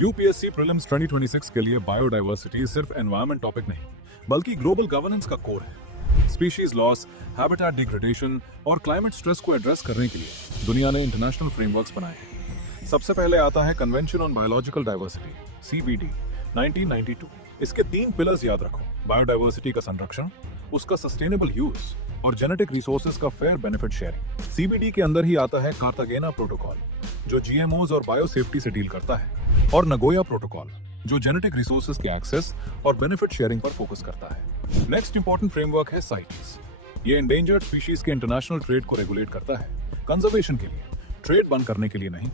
UPSC prelims 2026 के लिए biodiversity सिर्फ एनवायरनमेंट टॉपिक नहीं बल्कि ग्लोबल गवर्नेंस का कोर है। स्पीशीज लॉस, हैबिटेट डिग्रेडेशन और क्लाइमेट स्ट्रेस को एड्रेस करने के लिए दुनिया ने इंटरनेशनल फ्रेमवर्क्स बनाए हैं। सबसे पहले आता है convention on biological diversity CBD 1992। इसके 3 पिलर्स याद रखो: बायोडाइवर्सिटी का संरक्षण, उसका सस्टेनेबल यूज और जेनेटिक रिसोर्सेज का फेयर बेनिफिट शेयरिंग। सीबीडी के अंदर ही आता है कार्तागेना प्रोटोकॉल जो जीएमओज और बायोसेफ्टी से डील करता है, और नगोया प्रोटोकॉल जो जेनेटिक रिसोर्सेज के एक्सेस और बेनिफिट शेयरिंग पर फोकस करता है। नेक्स्ट इंपॉर्टेंट फ्रेमवर्क है साइटेस। ये एंडेंजर्ड स्पीशीज के इंटरनेशनल ट्रेड को रेगुलेट करता है, कंजर्वेशन के लिए, ट्रेड बंद करने के लिए नहीं।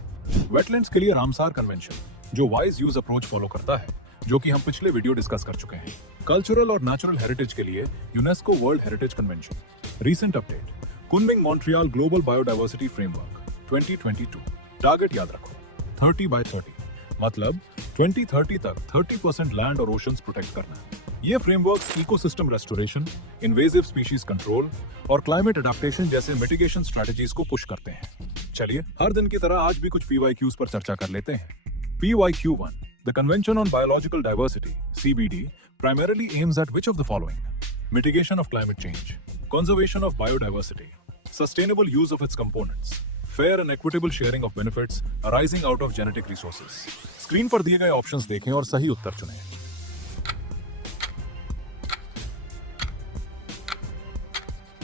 वेटलैंड्स के लिए रामसार कन्वेंशन जो वाइज यूज अप्रोच फॉलो करता है, जो कि हम पिछले वीडियो डिस्कस कर चुके हैं। कल्चरल और नेचुरल हेरिटेज के लिए UNESCO world heritage convention. Recent update: Kunming Montreal global biodiversity framework 2022। Target याद रखो 30 by 30, मतलब 2030 तक 30% लैंड और ओशंस प्रोटेक्ट करना। ये frameworks ecosystem restoration, invasive species control और क्लाइमेट अडेप्टेशन जैसे मिटिगेशन स्ट्रेटजीज को पुश करते हैं। चलिए हर दिन की तरह आज भी कुछ PYQs पर चर्चा कर लेते हैं। PYQ1: The Convention on Biological Diversity (CBD) primarily aims at which of the following? Mitigation of climate change, conservation of biodiversity, sustainable use of its components, fair and equitable sharing of benefits arising out of genetic resources. Screen पर दिए गए options देखें और सही उत्तर चुनें।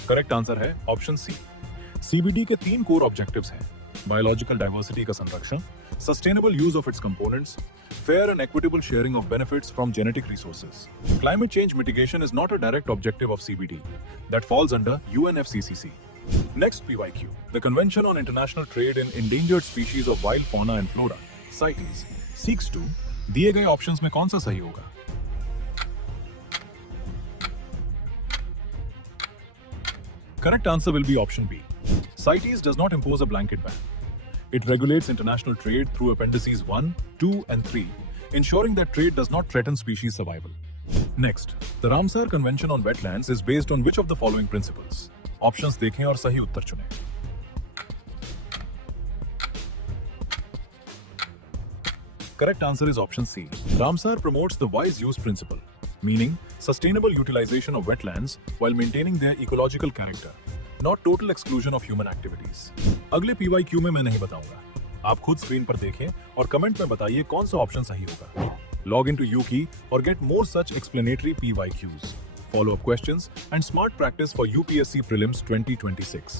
Correct answer है option C. CBD के 3 core objectives हैं: बायोलॉजिकल डाइवर्सिटी का संरक्षण, sustainable use of its components, fair and equitable sharing of benefits from genetic resources. Climate change mitigation is not a direct objective of CBD. That falls under UNFCCC. Next PYQ: The Convention on International Trade in Endangered Species of Wild Fauna and Flora (CITES) seeks to दिए गए options में कौन सा सही होगा? Correct answer will be option B. CITES does not impose a blanket ban. It regulates international trade through appendices 1, 2, and 3, ensuring that trade does not threaten species survival. Next, the Ramsar Convention on Wetlands is based on which of the following principles? Options देखें और सही उत्तर चुनें। Correct answer is option C. Ramsar promotes the wise use principle, meaning sustainable utilization of wetlands while maintaining their ecological character, not total exclusion of human activities. अगले PYQ में मैं नहीं बताऊंगा, आप खुद स्क्रीन पर देखें और कमेंट में बताइए कौन सा ऑप्शन सही होगा। Log into Yuki or get more such explanatory PYQs, follow-up questions and smart practice for UPSC Prelims 2026.